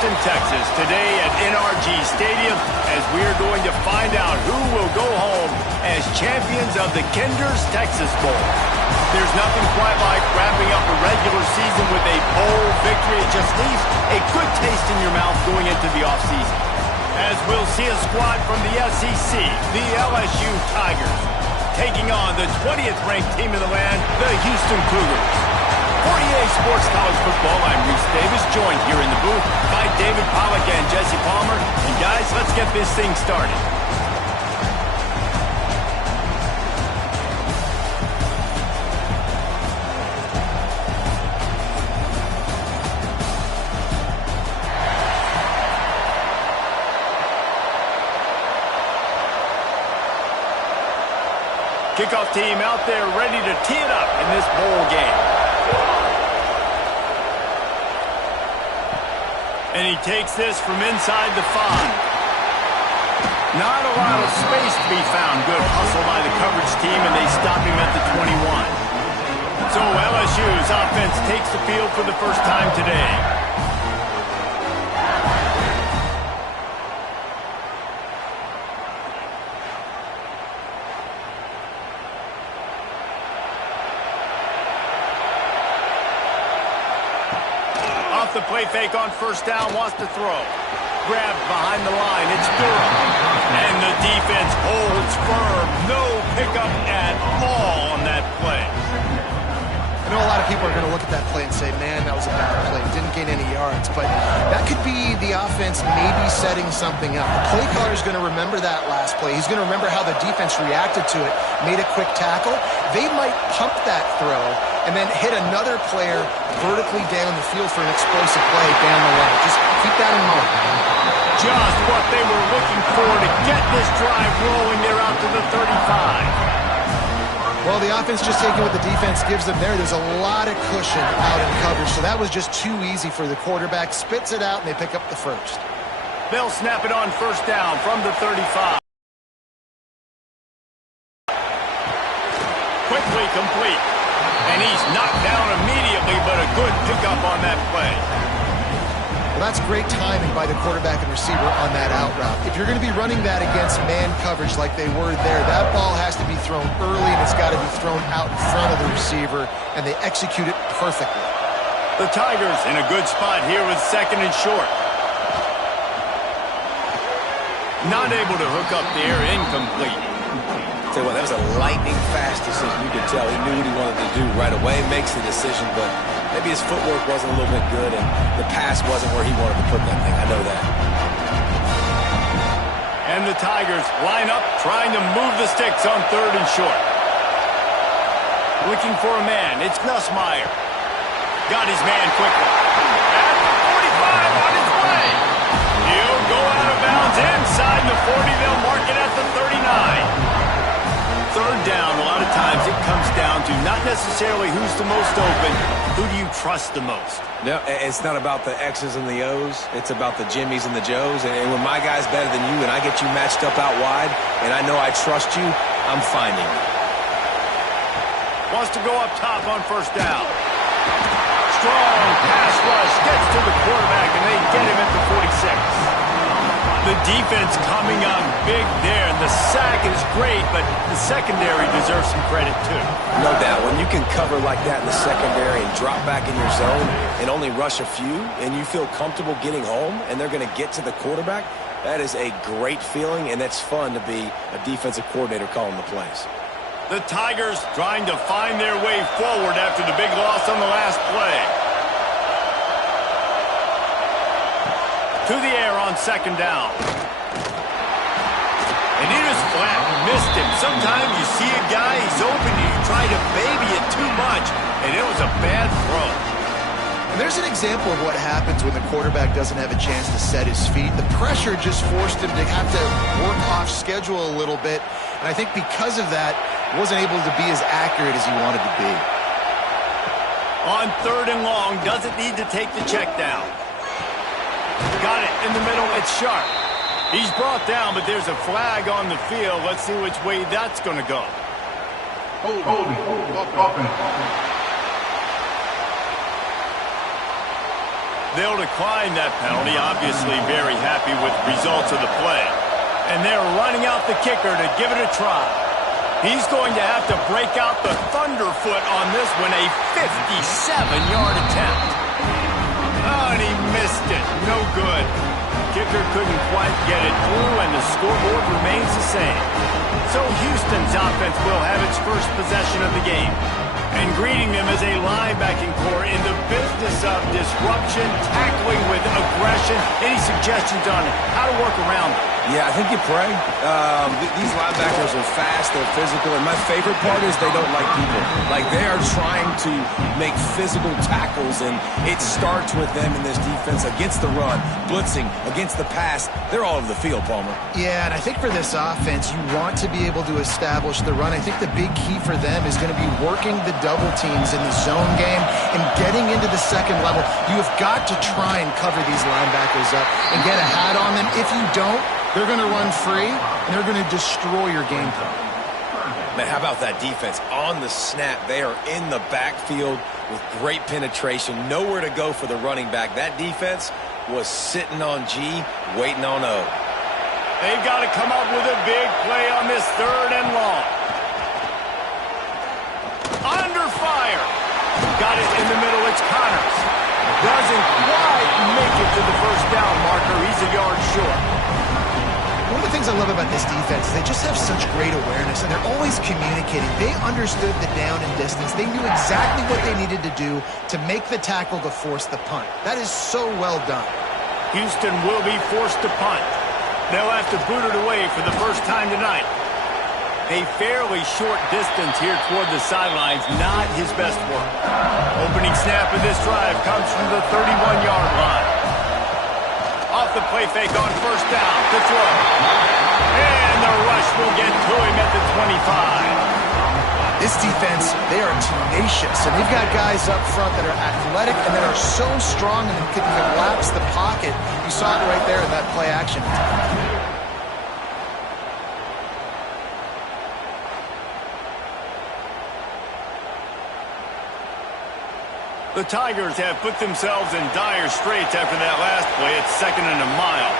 Houston, Texas, today at NRG Stadium as we're going to find out who will go home as champions of the Kinder's Texas Bowl. There's nothing quite like wrapping up a regular season with a bowl victory. It just leaves a good taste in your mouth going into the offseason. As we'll see a squad from the SEC, the LSU Tigers, taking on the 20th ranked team in the land, the Houston Cougars. For EA Sports College Football, I'm Reese Davis, joined here in the booth by David Pollack and Jesse Palmer. And guys, let's get this thing started. Kickoff team out there ready to tee it up in this bowl game. And he takes this from inside the 5. Not a lot of space to be found. Good hustle by the coverage team, and they stop him at the 21. So LSU's offense takes the field for the first time today. The play fake on first down, wants to throw. Grabbed behind the line, it's Durham. And the defense holds firm. No pickup at all on that play. I know a lot of people are going to look at that play and say, man, that was a bad play. Didn't gain any yards. But that could be the offense maybe setting something up. The play caller is going to remember that last play. He's going to remember how the defense reacted to it, made a quick tackle. They might pump that throw and then hit another player vertically down the field for an explosive play down the line. Just keep that in mind. Just what they were looking for to get this drive rolling. They're out to the 35. Well, the offense just taking what the defense gives them there. There's a lot of cushion out in coverage, so that was just too easy for the quarterback. Spits it out, and they pick up the first. They'll snap it on first down from the 35. Quickly complete. And he's knocked down immediately, but a good pickup on that play. Well, that's great timing by the quarterback and receiver on that out route. If you're going to be running that against man coverage like they were there, that ball has to be thrown early, and it's got to be thrown out in front of the receiver, and they execute it perfectly. The Tigers in a good spot here with second and short. Not able to hook up there, incomplete. Tell you what, that was a lightning-fast decision. You could tell he knew what he wanted to do right away, makes the decision, but maybe his footwork wasn't a little bit good, and the pass wasn't where he wanted to put that thing. I know that. And the Tigers line up, trying to move the sticks on third and short. Looking for a man. It's Nussmeier. Got his man quickly. At the 45 on his way. He'll go out of bounds inside the 40. They'll mark it at the 39. Third down, a lot of times it comes down to not necessarily who's the most open, who do you trust the most? No, it's not about the X's and the O's. It's about the Jimmies and the Joes. And when my guy's better than you and I get you matched up out wide and I know I trust you, I'm finding you. Wants to go up top on first down. Strong pass rush, gets to the quarterback, and they get him at the 46. The defense coming on big there, and the sack is great, but the secondary deserves some credit too. No doubt. When you can cover like that in the secondary and drop back in your zone and only rush a few, and you feel comfortable getting home, and they're going to get to the quarterback, that is a great feeling, and it's fun to be a defensive coordinator calling the plays. The Tigers trying to find their way forward after the big loss on the last play. To the air on second down. And he just flat missed him. Sometimes you see a guy, he's open, and you try to baby it too much, and it was a bad throw. And there's an example of what happens when the quarterback doesn't have a chance to set his feet. The pressure just forced him to have to work off schedule a little bit, and I think because of that, wasn't able to be as accurate as he wanted to be. On third and long, doesn't need to take the check down. Got it in the middle, it's sharp. He's brought down, but there's a flag on the field. Let's see which way that's going to go. They'll decline that penalty, obviously very happy with the results of the play. And they're running out the kicker to give it a try. He's going to have to break out the thunderfoot on this one, a 57-yard attempt. Oh, and he missed it. No good. Kicker couldn't quite get it through, and the scoreboard remains the same. So Houston's offense will have its first possession of the game. And greeting them as a linebacking core in the business of disruption, tackling with aggression. Any suggestions on how to work around them? Yeah, I think you pray. These linebackers are fast, they're physical, and my favorite part is they don't like people. Like, they are trying to make physical tackles, and it starts with them in this defense against the run, blitzing, against the pass. They're all over the field, Palmer. Yeah, and I think for this offense, you want to be able to establish the run. I think the big key for them is going to be working the double teams in the zone game and getting into the second level. You have got to try and cover these linebackers up and get a hat on them. If you don't, they're going to run free, and they're going to destroy your game plan. Man, how about that defense? On the snap, they are in the backfield with great penetration. Nowhere to go for the running back. That defense was sitting on G, waiting on O. They've got to come up with a big play on this 3rd and long. Under fire. Got it in the middle. It's Connors. Doesn't quite make it to the first down marker. He's a yard short. One of the things I love about this defense is they just have such great awareness, and they're always communicating. They understood the down and distance. They knew exactly what they needed to do to make the tackle to force the punt. That is so well done. Houston will be forced to punt. They'll have to boot it away for the first time tonight. A fairly short distance here toward the sidelines, not his best work. Opening snap of this drive comes from the 31-yard line. Off the play fake on first down to throw. And the rush will get to him at the 25. This defense, they are tenacious, and they've got guys up front that are athletic and that are so strong and can collapse the pocket. You saw it right there in that play action. The Tigers have put themselves in dire straits after that last play. It's 2nd and a mile.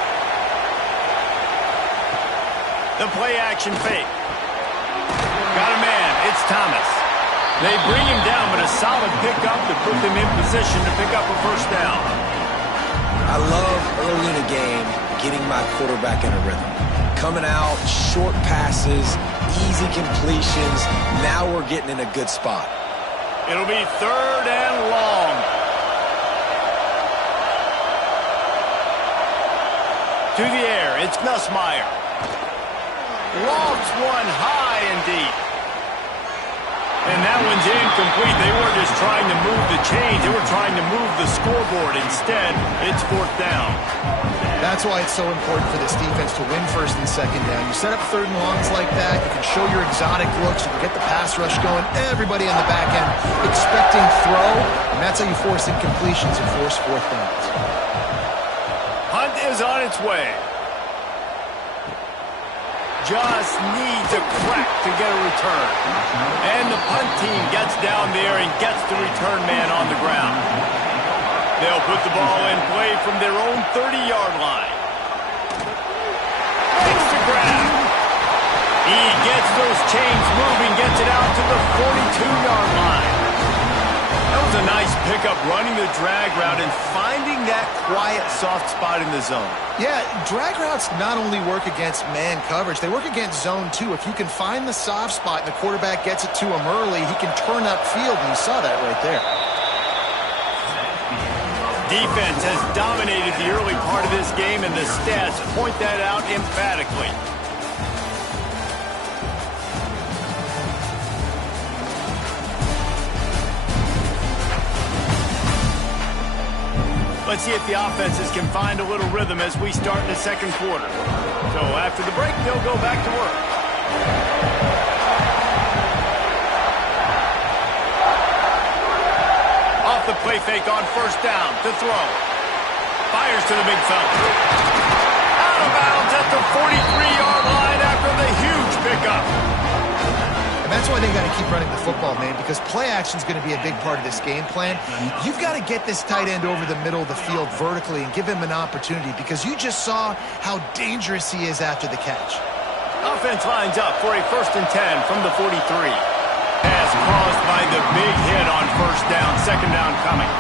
The play action fake. Got a man. It's Thomas. They bring him down, but a solid pickup to put them in position to pick up a first down. I love early in the game getting my quarterback in a rhythm. Coming out, short passes, easy completions. Now we're getting in a good spot. It'll be 3rd and long. To the air, it's Nussmeier. Lofts one high and deep. And that one's incomplete. They weren't just trying to move the chains. They were trying to move the scoreboard. Instead, it's 4th down. That's why it's so important for this defense to win 1st and 2nd down. You set up 3rd and longs like that. You can show your exotic looks. You can get the pass rush going. Everybody on the back end expecting throw. And that's how you force incompletions and force 4th downs. Hunt is on its way. Just needs a crack to get a return. And the punt team gets down there and gets the return man on the ground. They'll put the ball in play from their own 30-yard line. Makes the grab. He gets those chains moving, gets it out to the 42-yard line. That was a nice pickup, running the drag route and finding that quiet, soft spot in the zone. Yeah, drag routes not only work against man coverage, they work against zone too. If you can find the soft spot and the quarterback gets it to him early, he can turn upfield, and you saw that right there. Defense has dominated the early part of this game, and the stats point that out emphatically. Let's see if the offenses can find a little rhythm as we start in the 2nd quarter. So after the break, they'll go back to work. Off the play fake on first down to throw. Fires to the big fella. Out of bounds at the 43-yard line after the huge pickup. And that's why they got to keep running the football, man, because play action is going to be a big part of this game plan. You've got to get this tight end over the middle of the field vertically and give him an opportunity, because you just saw how dangerous he is after the catch. Offense lines up for a 1st and 10 from the 43. Pass caused by the big hit on 1st down, 2nd down coming.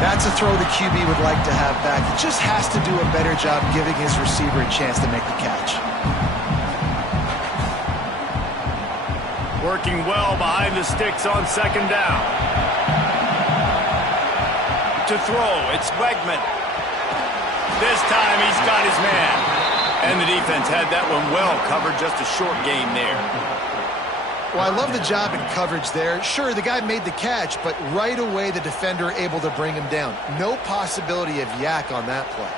That's a throw the QB would like to have back. He just has to do a better job giving his receiver a chance to make the catch. Working well behind the sticks on 2nd down. To throw, it's Wegman. This time he's got his man. And the defense had that one well covered, just a short gain there. Well, I love the job in coverage there. Sure, the guy made the catch, but right away the defender able to bring him down. No possibility of yak on that play.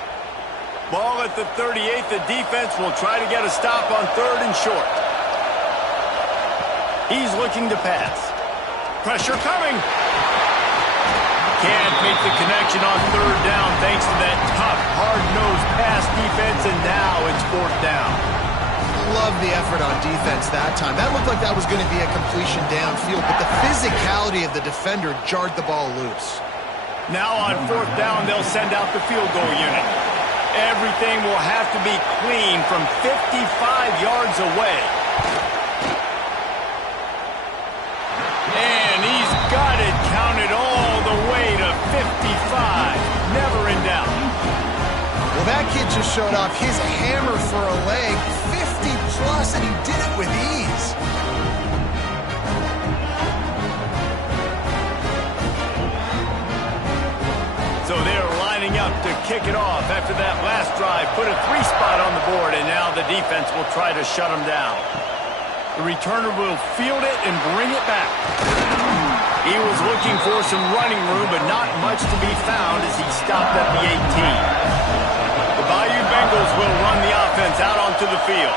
Ball at the 38. The defense will try to get a stop on 3rd and short. He's looking to pass. Pressure coming. Can't make the connection on 3rd down thanks to that tough, hard-nosed pass defense, and now it's 4th down. Love the effort on defense that time. That looked like that was going to be a completion downfield, but the physicality of the defender jarred the ball loose. Now on 4th down, they'll send out the field goal unit. Everything will have to be clean from 55 yards away. And he's got it counted all the way to 55. Never in doubt. Well, that kid just showed off his hammer for a leg, 50+, and he did it with ease. So they're lining up to kick it off after that last drive. Put a 3-spot on the board, and now the defense will try to shut them down. The returner will field it and bring it back. He was looking for some running room, but not much to be found as he stopped at the 18. The Bayou Bengals will run the offense out onto the field.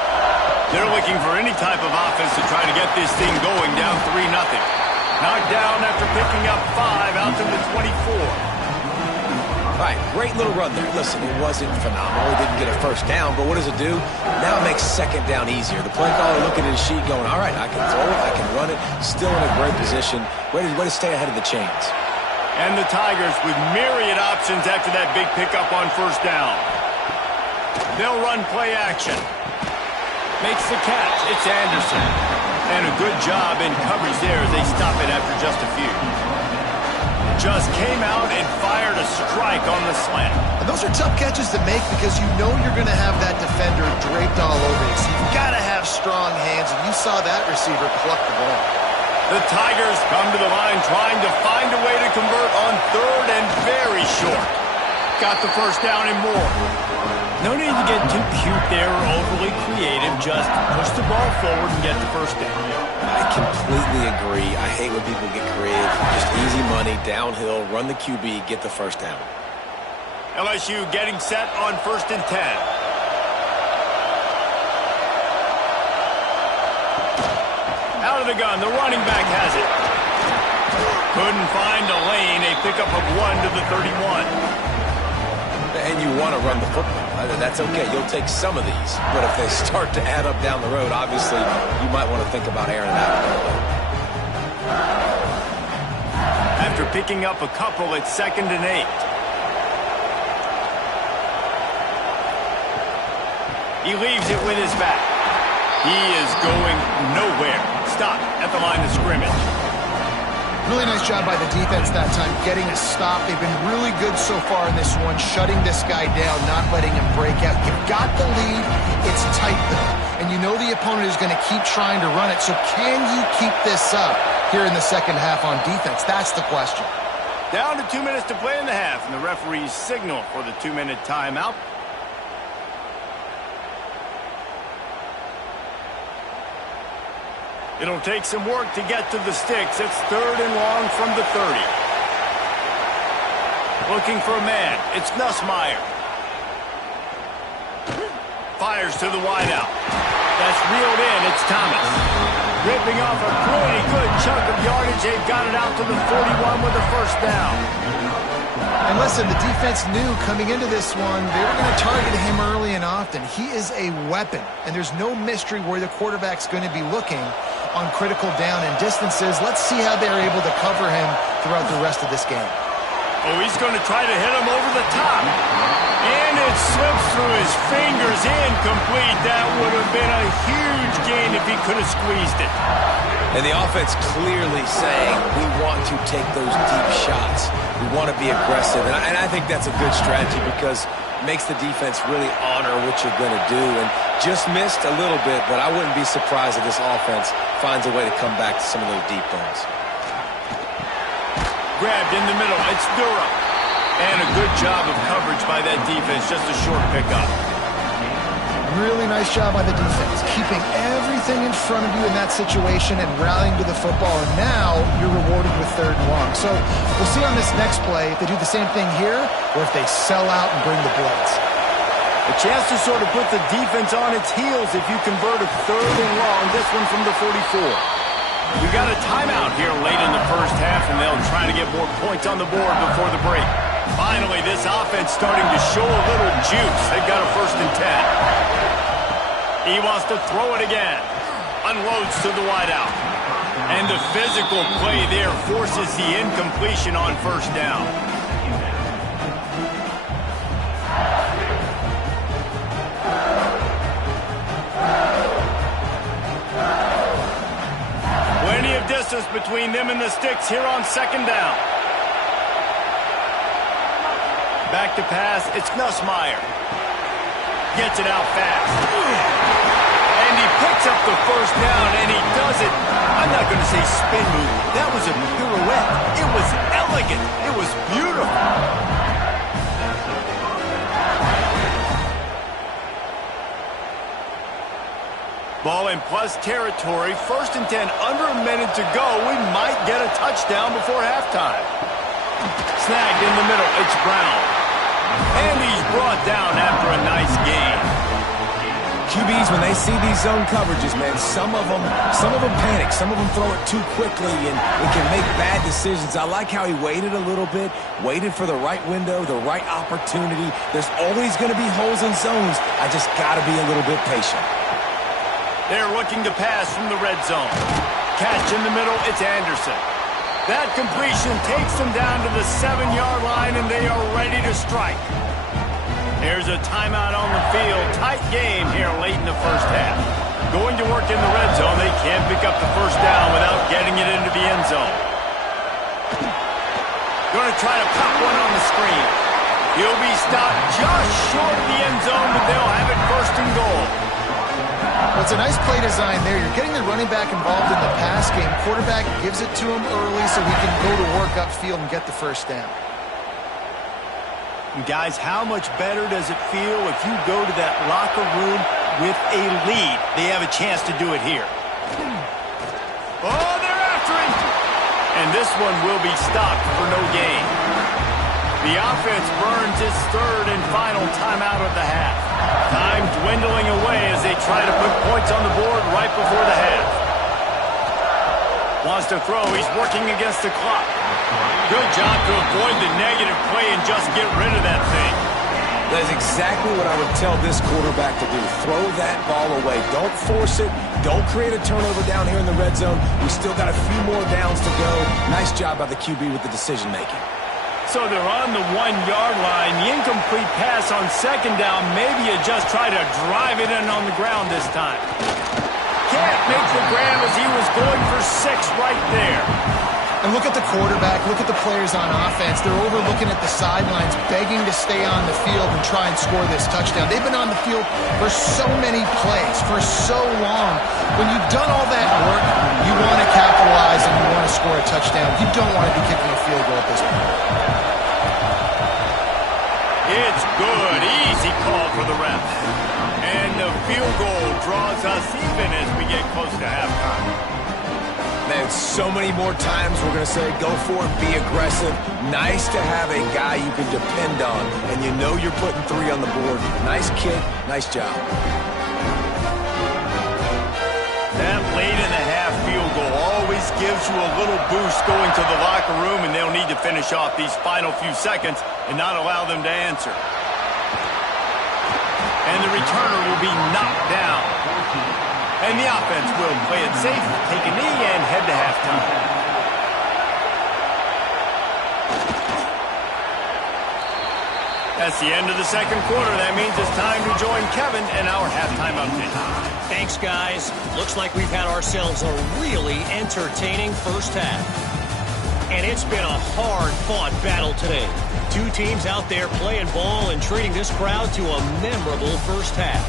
They're looking for any type of offense to try to get this thing going, down 3-0. Knocked down after picking up 5 out to the 24. All right, great little run there. Listen, it wasn't phenomenal. He didn't get a 1st down, but what does it do? Now it makes 2nd down easier. The play caller looking at his sheet going, all right, I can throw it, I can run it. Still in a great position. Way to stay ahead of the chains. And the Tigers with myriad options after that big pickup on 1st down. They'll run play action. Makes the catch. It's Anderson. And a good job in coverage there as they stop it after just a few. Just came out and fired a strike on the slant. And those are tough catches to make because you know you're going to have that defender draped all over you. So you've got to have strong hands, and you saw that receiver pluck the ball. The Tigers come to the line trying to find a way to convert on 3rd and very short. Got the 1st down and more. No need to get too cute there or overly creative. Just push the ball forward and get the 1st down. I completely agree. I hate when people get creative. Just easy money, downhill, run the QB, get the 1st down. LSU getting set on 1st and 10. Out of the gun, the running back has it. Couldn't find a lane, a pickup of 1 to the 31. And you want to run the football. That's okay. You'll take some of these. But if they start to add up down the road, obviously, you might want to think about airing it out a little bit. After picking up a couple, it's 2nd and 8. He leaves it with his back. He is going nowhere. Stop at the line of scrimmage. Really nice job by the defense that time, getting a stop. They've been really good so far in this one, shutting this guy down, not letting him break out. You've got the lead. It's tight, though. And you know the opponent is going to keep trying to run it. So can you keep this up here in the 2nd half on defense? That's the question. Down to 2 minutes to play in the half, and the referees signal for the 2-minute timeout. It'll take some work to get to the sticks. It's 3rd and long from the 30. Looking for a man. It's Nussmeier. Fires to the wideout. That's reeled in. It's Thomas. Ripping off a pretty good chunk of yardage. They've got it out to the 41 with a 1st down. And listen, the defense knew coming into this one, they were going to target him early and often. He is a weapon, and there's no mystery where the quarterback's going to be looking. on critical down and distances. Let's see how they're able to cover him throughout the rest of this game. Oh, he's going to try to hit him over the top. And it slips through his fingers. Incomplete. That would have been a huge gain if he could have squeezed it. And the offense clearly saying, we want to take those deep shots. We want to be aggressive. And I think that's a good strategy because it makes the defense really honor what you're going to do. And just missed a little bit, but I wouldn't be surprised if this offense finds a way to come back to some of those deep ones. Grabbed in the middle. It's Durham. And a good job of coverage by that defense. Just a short pickup. Really nice job by the defense, keeping everything in front of you in that situation and rallying to the football. And now you're rewarded with 3rd and long. So we'll see on this next play if they do the same thing here or if they sell out and bring the blitz. A chance to sort of put the defense on its heels if you convert a 3rd and long. This one from the 44. We got a timeout here late in the first half, and they'll try to get more points on the board before the break. Finally, this offense starting to show a little juice. They've got a 1st and 10. He wants to throw it again. Unloads to the wideout. And the physical play there forces the incompletion on 1st down. Plenty of distance between them and the sticks here on 2nd down. Back to pass, it's Nussmeier. Gets it out fast. And he picks up the 1st down, and he does it. I'm not going to say spin move. That was a pirouette. It was elegant. It was beautiful. Ball in plus territory. 1st and 10, under a minute to go. We might get a touchdown before halftime. Snagged in the middle. It's Brown. And he's brought down after a nice gain. QBs, when they see these zone coverages, man, some of them panic. Some of them throw it too quickly, and it can make bad decisions. I like how he waited a little bit, waited for the right window, the right opportunity. There's always going to be holes in zones. I just got to be a little bit patient. They're looking to pass from the red zone. Catch in the middle, it's Anderson. That completion takes them down to the 7-yard line, and they are ready to strike. There's a timeout on the field. Tight game here late in the first half. Going to work in the red zone. They can't pick up the 1st down without getting it into the end zone. Going to try to pop one on the screen. He'll be stopped just short of the end zone, but they'll have it 1st and goal. Well, it's a nice play design there. You're getting the running back involved in the pass game. Quarterback gives it to him early so he can go to work upfield and get the 1st down. And guys, how much better does it feel if you go to that locker room with a lead? They have a chance to do it here. Oh, they're after him! And this one will be stopped for no gain. The offense burns its 3rd and final timeout of the half. Time dwindling away as they try to put points on the board right before the half. Wants to throw. He's working against the clock. Good job to avoid the negative play and just get rid of that thing. That is exactly what I would tell this quarterback to do. Throw that ball away. Don't force it. Don't create a turnover down here in the red zone. We still got a few more downs to go. Nice job by the QB with the decision-making. So they're on the 1-yard line. The incomplete pass on 2nd down. Maybe you just try to drive it in on the ground this time. Can't make the grab as he was going for 6 right there. And look at the quarterback, look at the players on offense. They're overlooking at the sidelines, begging to stay on the field and try and score this touchdown. They've been on the field for so many plays, for so long. When you've done all that work, you want to capitalize and you want to score a touchdown. You don't want to be kicking a field goal at this point. It's good. Easy call for the ref. And the field goal draws us even as we get close to halftime. Man, so many more times we're going to say, go for it, be aggressive. Nice to have a guy you can depend on, and you know you're putting 3 on the board. Nice kick, nice job. That late in the half field goal always gives you a little boost going to the locker room, and they'll need to finish off these final few seconds and not allow them to answer. And the returner will be knocked down. And the offense will play it safe, take a knee, and head to halftime. That's the end of the second quarter. That means it's time to join Kevin in our halftime update. Thanks, guys. Looks like we've had ourselves a really entertaining first half. And it's been a hard-fought battle today. Two teams out there playing ball and treating this crowd to a memorable first half.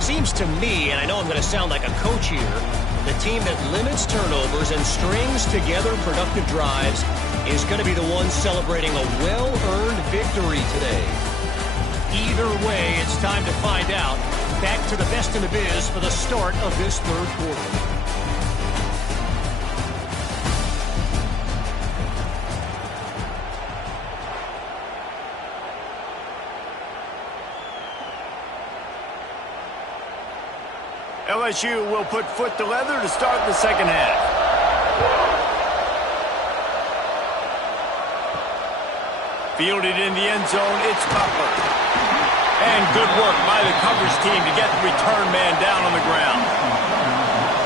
Seems to me, and I know I'm going to sound like a coach here, the team that limits turnovers and strings together productive drives is going to be the one celebrating a well-earned victory today. Either way, it's time to find out. Back to the best in the biz for the start of this third quarter. LSU will put foot to leather to start the second half. Fielded in the end zone, it's Butler. And good work by the coverage team to get the return man down on the ground.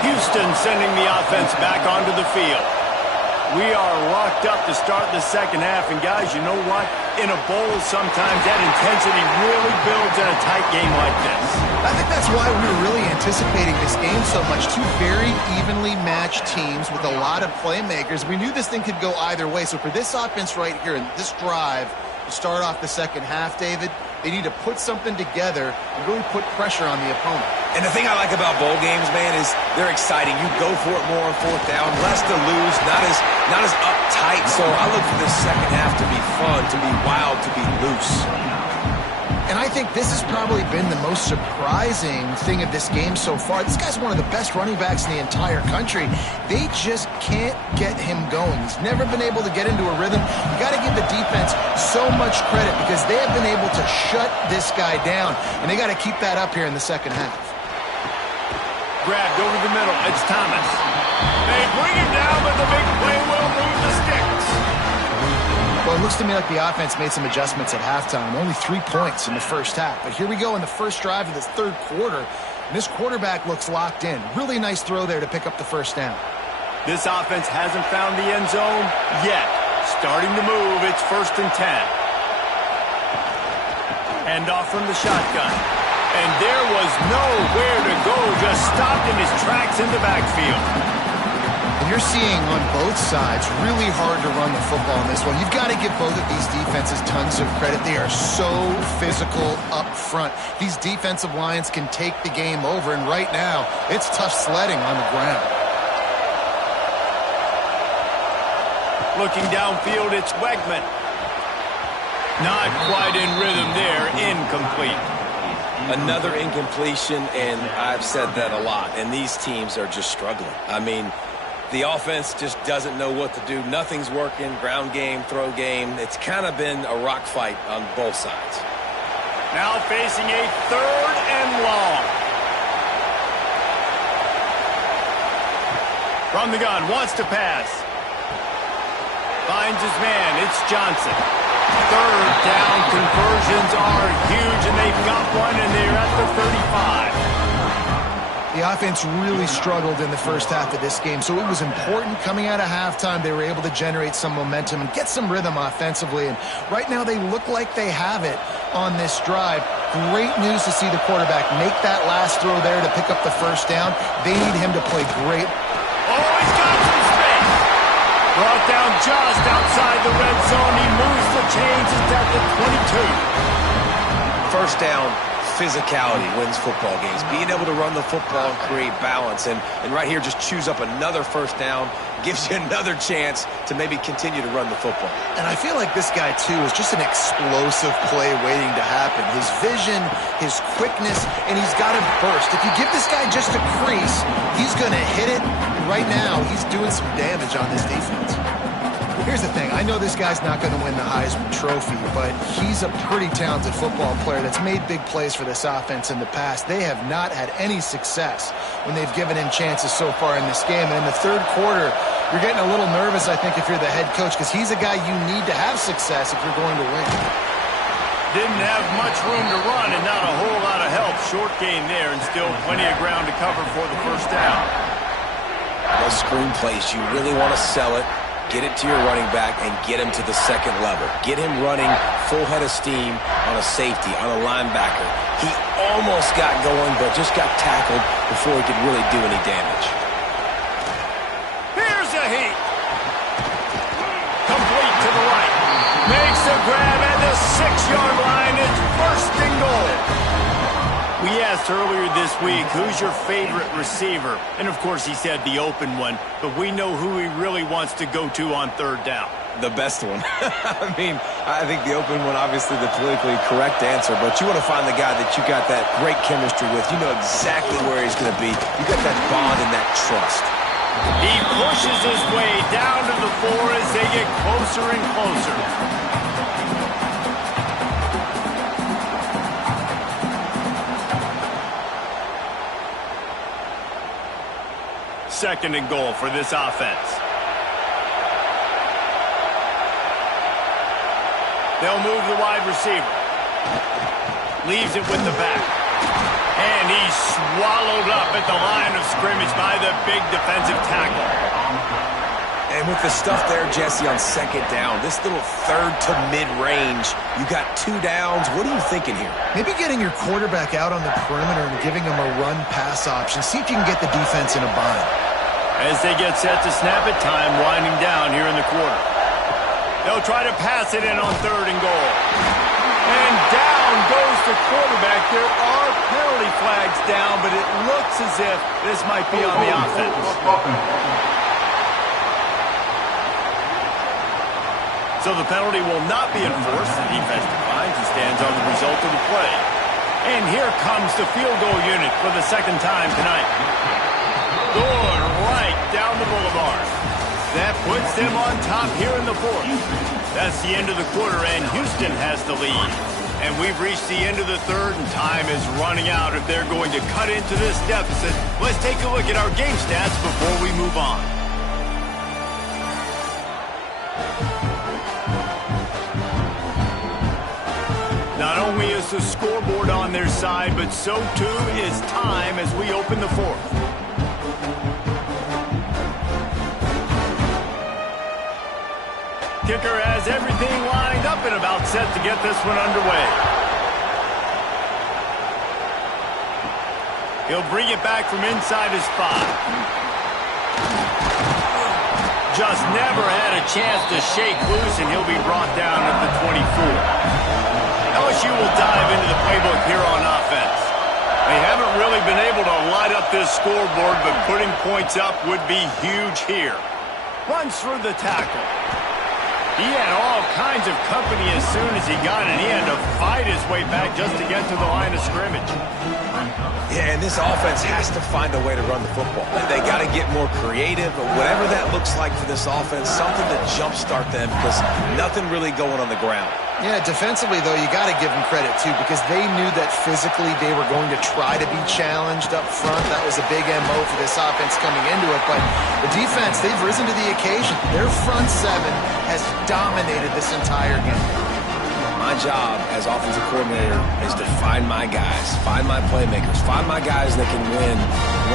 Houston sending the offense back onto the field. We are locked up to start the second half, and guys, you know what? In a bowl, sometimes that intensity really builds in a tight game like this. I think that's why we were really anticipating this game so much. Two very evenly matched teams with a lot of playmakers. We knew this thing could go either way. So for this offense right here, in this drive, to start off the second half, David, they need to put something together and really put pressure on the opponent. And the thing I like about bowl games, man, is they're exciting. You go for it more on fourth down, less to lose, not as uptight. So I look for this second half to be fun, to be wild, to be loose. And I think this has probably been the most surprising thing of this game so far. This guy's one of the best running backs in the entire country. They just can't get him going. He's never been able to get into a rhythm. You got to give the defense so much credit because they have been able to shut this guy down, and they got to keep that up here in the second half. Grabbed over the middle. It's Thomas. They bring him down, but the big play will move the sticks. Well, it looks to me like the offense made some adjustments at halftime. Only 3 points in the first half. But here we go in the first drive of this third quarter. And this quarterback looks locked in. Really nice throw there to pick up the first down. This offense hasn't found the end zone yet. Starting to move. It's 1st and 10. Hand off from the shotgun. And there was nowhere to go. Just stopped in his tracks in the backfield. And you're seeing on both sides really hard to run the football in this one. You've got to give both of these defenses tons of credit. They are so physical up front. These defensive lines can take the game over, and right now, it's tough sledding on the ground. Looking downfield, it's Wegman. Not quite in rhythm there. Incomplete. Another incompletion, and I've said that a lot, and these teams are just struggling. I mean, the offense just doesn't know what to do. Nothing's working. Ground game, throw game. It's kind of been a rock fight on both sides. Now facing a 3rd and long. From the gun, wants to pass. Finds his man. It's Johnson. 3rd down conversions are huge, and they've got one, and they're at the 35. The offense really struggled in the first half of this game, so it was important coming out of halftime. They were able to generate some momentum and get some rhythm offensively, and right now they look like they have it on this drive. Great news to see the quarterback make that last throw there to pick up the first down. They need him to play great. Oh, he's got some space. Brought down just outside the red zone. He moves the chains. It's at the 22. First down. Physicality wins football games. Being able to run the football and create balance. And right here, just choose up another first down. Gives you another chance to maybe continue to run the football. And I feel like this guy, too, is just an explosive play waiting to happen. His vision, his quickness, and he's got a burst. If you give this guy just a crease, he's going to hit it. And right now, he's doing some damage on this defense. Here's the thing. I know this guy's not going to win the Heisman Trophy, but he's a pretty talented football player that's made big plays for this offense in the past. They have not had any success when they've given him chances so far in this game. And in the third quarter, you're getting a little nervous, I think, if you're the head coach, because he's a guy you need to have success if you're going to win. Didn't have much room to run and not a whole lot of help short gain there and still plenty of ground to cover for the first down. Those screen plays, you really want to sell it, get it to your running back, and get him to the second level. Get him running full head of steam on a safety, on a linebacker. He almost got going, but just got tackled before he could really do any damage. Here's a heat. Complete to the right. Makes a grab at the 6-yard line. It's first and goal. We asked earlier this week, who's your favorite receiver? And, of course, he said the open one. But we know who he really wants to go to on third down. The best one. I mean, I think the open one, obviously the politically correct answer, but you want to find the guy that you got that great chemistry with. You know exactly where he's going to be. You got that bond and that trust. He pushes his way down to the 4 as they get closer and closer. Second and goal for this offense. They'll move the wide receiver. Leaves it with the back. And he's swallowed up at the line of scrimmage by the big defensive tackle. And with the stuff there, Jesse, on second down, this little third to mid-range, you got 2 downs. What are you thinking here? Maybe getting your quarterback out on the perimeter and giving him a run-pass option. See if you can get the defense in a bind. As they get set to snap it, time winding down here in the quarter. They'll try to pass it in on third and goal. And down goes the quarterback. There are penalty flags down, but it looks as if this might be on the offense. So the penalty will not be enforced. The defense declines and stands on the result of the play. And here comes the field goal unit for the second time tonight. Good right down the boulevard. That puts them on top here in the fourth. That's the end of the quarter, and Houston has the lead. And we've reached the end of the third, and time is running out if they're going to cut into this deficit. Let's take a look at our game stats before we move on. Not only is the scoreboard on their side, but so too is time as we open the fourth. Kicker has everything lined up and about set to get this one underway. He'll bring it back from inside his 5. Just never had a chance to shake loose, and he'll be brought down at the 24. LSU will dive into the playbook here on offense. They haven't really been able to light up this scoreboard, but putting points up would be huge here. Runs through the tackle. He had all kinds of company as soon as he got it. He had to fight his way back just to get to the line of scrimmage. Yeah, and this offense has to find a way to run the football. They got to get more creative, but whatever that looks like for this offense, something to jumpstart them because nothing really going on the ground. Yeah, defensively, though, you got to give them credit, too, because they knew that physically they were going to try to be challenged up front. That was a big MO for this offense coming into it. But the defense, they've risen to the occasion. Their front 7 has dominated this entire game. My job as offensive coordinator is to find my guys, find my playmakers, find my guys that can win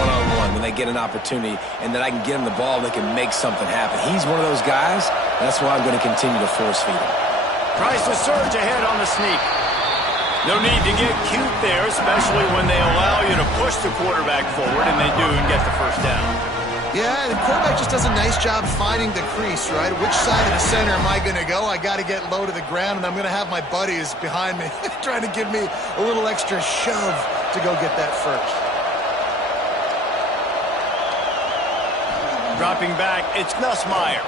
one-on-one when they get an opportunity, and that I can get them the ball and they can make something happen. He's one of those guys. That's why I'm going to continue to force feed him. Tries to surge ahead on the sneak. No need to get cute there, especially when they allow you to push the quarterback forward, and they do and get the first down. Yeah, the quarterback just does a nice job finding the crease, right? Which side of the center am I going to go? I got to get low to the ground, and I'm going to have my buddies behind me trying to give me a little extra shove to go get that first. Dropping back, it's Nussmeier.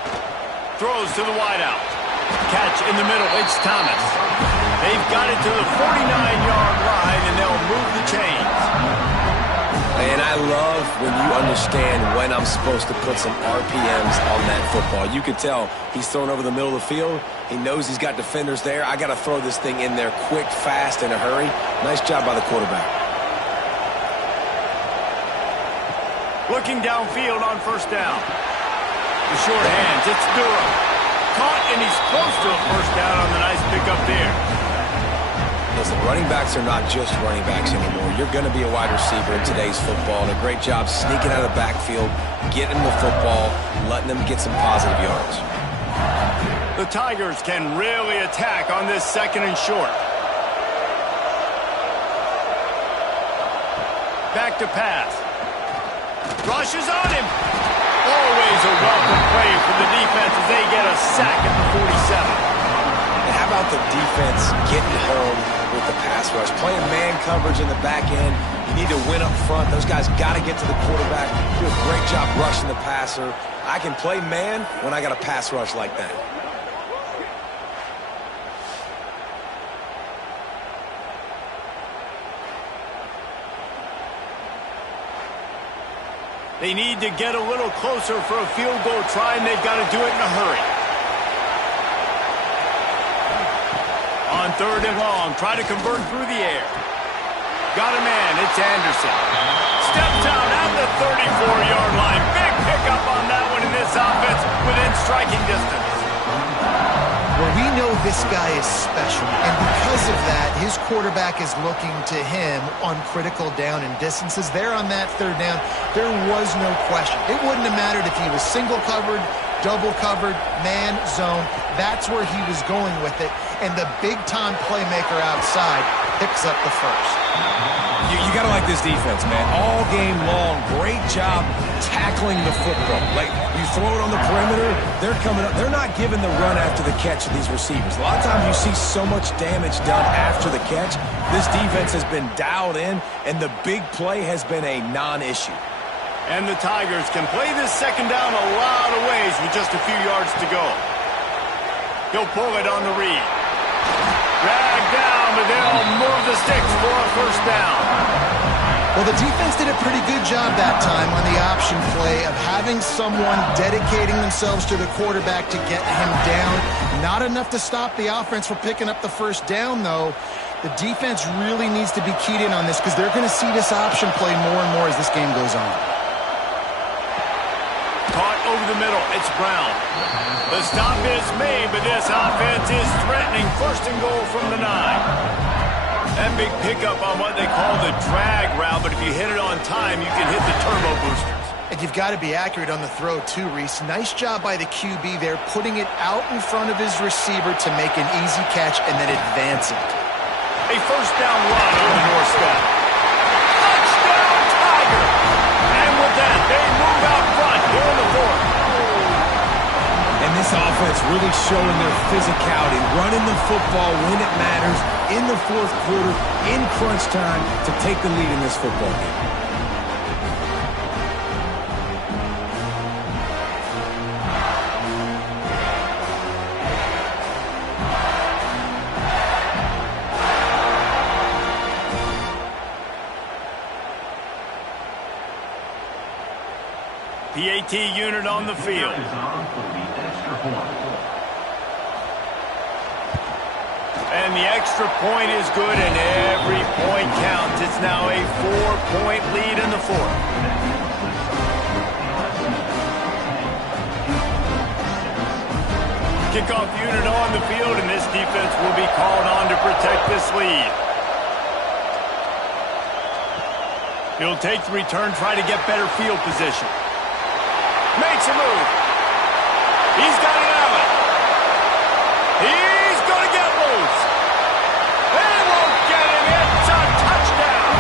Throws to the wideout. Catch in the middle, it's Thomas. They've got it to the 49-yard line, and they'll move the chains. And I love when you understand when I'm supposed to put some RPMs on that football. You can tell he's thrown over the middle of the field. He knows he's got defenders there. I got to throw this thing in there quick, fast, in a hurry. Nice job by the quarterback. Looking downfield on first down. The short hands, it's Durham. Caught, and he's close to a first down on the nice pickup there. Listen, running backs are not just running backs anymore. You're going to be a wide receiver in today's football, and a great job sneaking out of the backfield, getting the football, letting them get some positive yards. The Tigers can really attack on this 2nd and short. Back to pass. Rushes on him. Always a welcome play for the defense as they get a sack at the 47. And how about the defense getting home with the pass rush? Playing man coverage in the back end. You need to win up front. Those guys got to get to the quarterback. Do a great job rushing the passer. I can play man when I got a pass rush like that. They need to get a little closer for a field goal try, and they've got to do it in a hurry. On 3rd and long, try to convert through the air. Got a man, it's Anderson. Steps out at the 34-yard line. Big pickup on that one in this offense within striking distance. Well, we know this guy is special, and because of that, his quarterback is looking to him on critical down and distances. There on that 3rd down, there was no question. It wouldn't have mattered if he was single covered, double covered, man, zone. That's where he was going with it, and the big-time playmaker outside picks up the first. You got to like this defense, man. All game long, great job tackling the football. Like, you throw it on the perimeter, they're coming up. They're not giving the run after the catch to these receivers. A lot of times you see so much damage done after the catch. This defense has been dialed in, and the big play has been a non-issue. And the Tigers can play this 2nd down a lot of ways with just a few yards to go. He'll pull it on the read. Drag down, but they'll move the sticks for a 1st down. Well, the defense did a pretty good job that time on the option play of having someone dedicating themselves to the quarterback to get him down. Not enough to stop the offense from picking up the 1st down, though. The defense really needs to be keyed in on this because they're going to see this option play more and more as this game goes on. Caught over the middle. It's Brown. The stop is made, but this offense is threatening 1st and goal from the 9. That big pickup on what they call the drag route, but if you hit it on time, you can hit the turbo boosters. And you've got to be accurate on the throw, too, Reese. Nice job by the QB there, putting it out in front of his receiver to make an easy catch and then advance it. A 1st down run on the doorstep. Touchdown, Tiger! And with that, they move out front here in the 4th. And this offense really showing their physicality, running the football when it matters, in the 4th quarter, in crunch time, to take the lead in this football game. PAT unit on the field. And the extra point is good, and every point counts. It's now a 4-point lead in the 4th. Kickoff unit on the field, and this defense will be called on to protect this lead. He'll take the return, try to get better field position. Makes a move. He's got it out. He's going to get loose. They won't get him. It's a touchdown.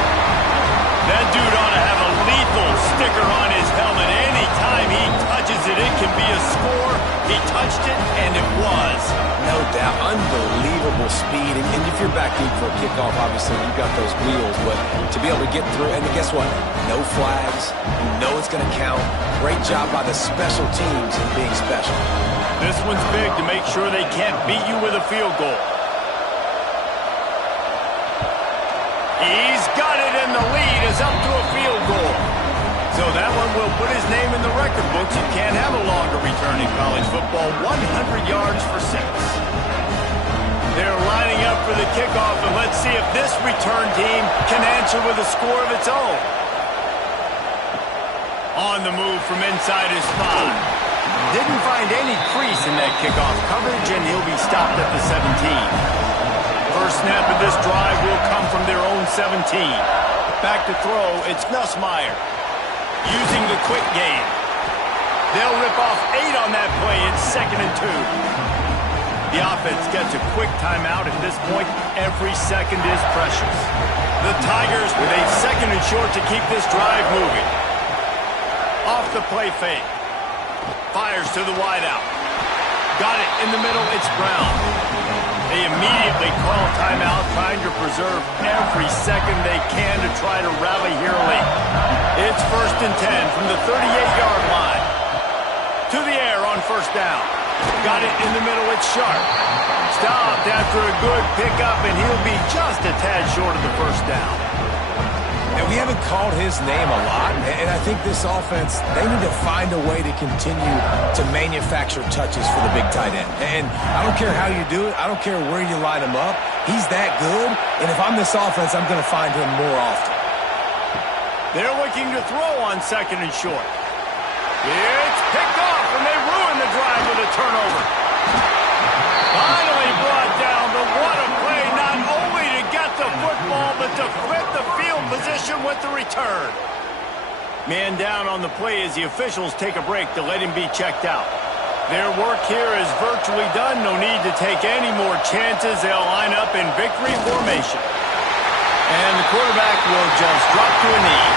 That dude ought to have a lethal sticker on his helmet. Anytime he touches it, it can be a score. He touched it, and it was. No doubt. Unbelievable speed. And if you're back deep for a kickoff, obviously you've got those wheels. But to be able to get through, and guess what? No flags. You know it's going to count. Great job by the special teams in being special. This one's big to make sure they can't beat you with a field goal. He's got it, and the lead is up to a field goal. So that one will put his name in the record books. You can't have a longer return in college football. 100 yards for 6. They're lining up for the kickoff, and let's see if this return team can answer with a score of its own. On the move from inside his 5. Didn't find any crease in that kickoff coverage, and he'll be stopped at the 17. First snap of this drive will come from their own 17. Back to throw, it's Nussmeier. Using the quick game. They'll rip off 8 on that play. It's 2nd and 2. The offense gets a quick timeout. At this point, every second is precious. The Tigers with a 2nd and short to keep this drive moving. Off the play fake. Fires to the wideout. Got it in the middle. It's Brown. They immediately call timeout, trying to preserve every second they can to try to rally here late. It's 1st and 10 from the 38-yard line. To the air on first down. Got it in the middle. It's Sharp. Stopped after a good pickup, and he'll be just a tad short of the first down. And we haven't called his name a lot, and I think this offense, they need to find a way to continue to manufacture touches for the big tight end. And I don't care how you do it. I don't care where you line him up. He's that good, and if I'm this offense, I'm going to find him more often. They're looking to throw on 2nd and short. It's picked off, and they ruin the drive with a turnover. Finally brought down, but what a play, not only to get the football, but to flip the field position with the return. Man down on the play as the officials take a break to let him be checked out. Their work here is virtually done. No need to take any more chances. They'll line up in victory formation. And the quarterback will just drop to a knee.